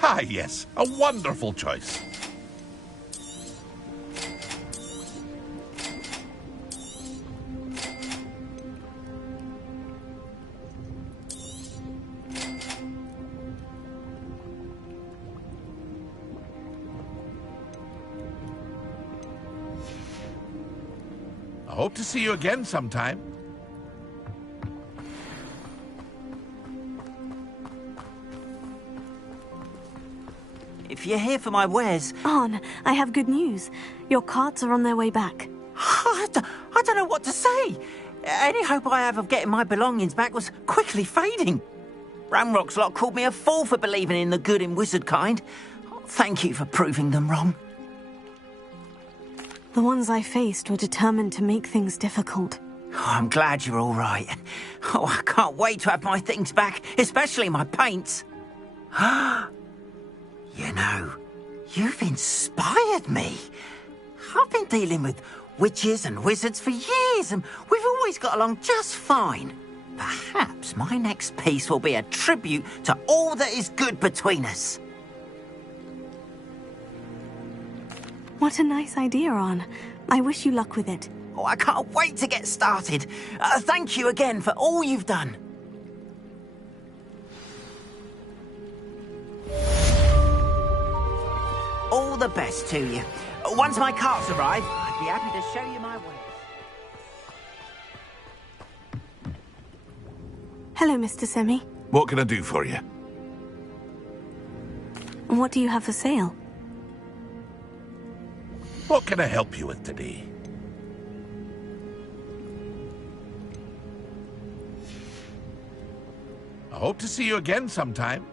Ah, yes, a wonderful choice. hope to see you again sometime. If you're here for my wares... Arn, I have good news. Your carts are on their way back. I don't know what to say. Any hope I have of getting my belongings back was quickly fading. Ramrock's lot called me a fool for believing in the good in wizard kind. Thank you for proving them wrong. The ones I faced were determined to make things difficult. Oh, I'm glad you're all right. Oh, I can't wait to have my things back, especially my paints. You know, you've inspired me. I've been dealing with witches and wizards for years, and we've always got along just fine. Perhaps my next piece will be a tribute to all that is good between us. What a nice idea, Arn. I wish you luck with it. Oh, I can't wait to get started. Thank you again for all you've done. All the best to you. Once my carts arrive, I'd be happy to show you my wares. Hello, Mr. Semi. What can I do for you? What do you have for sale? What can I help you with today? I hope to see you again sometime.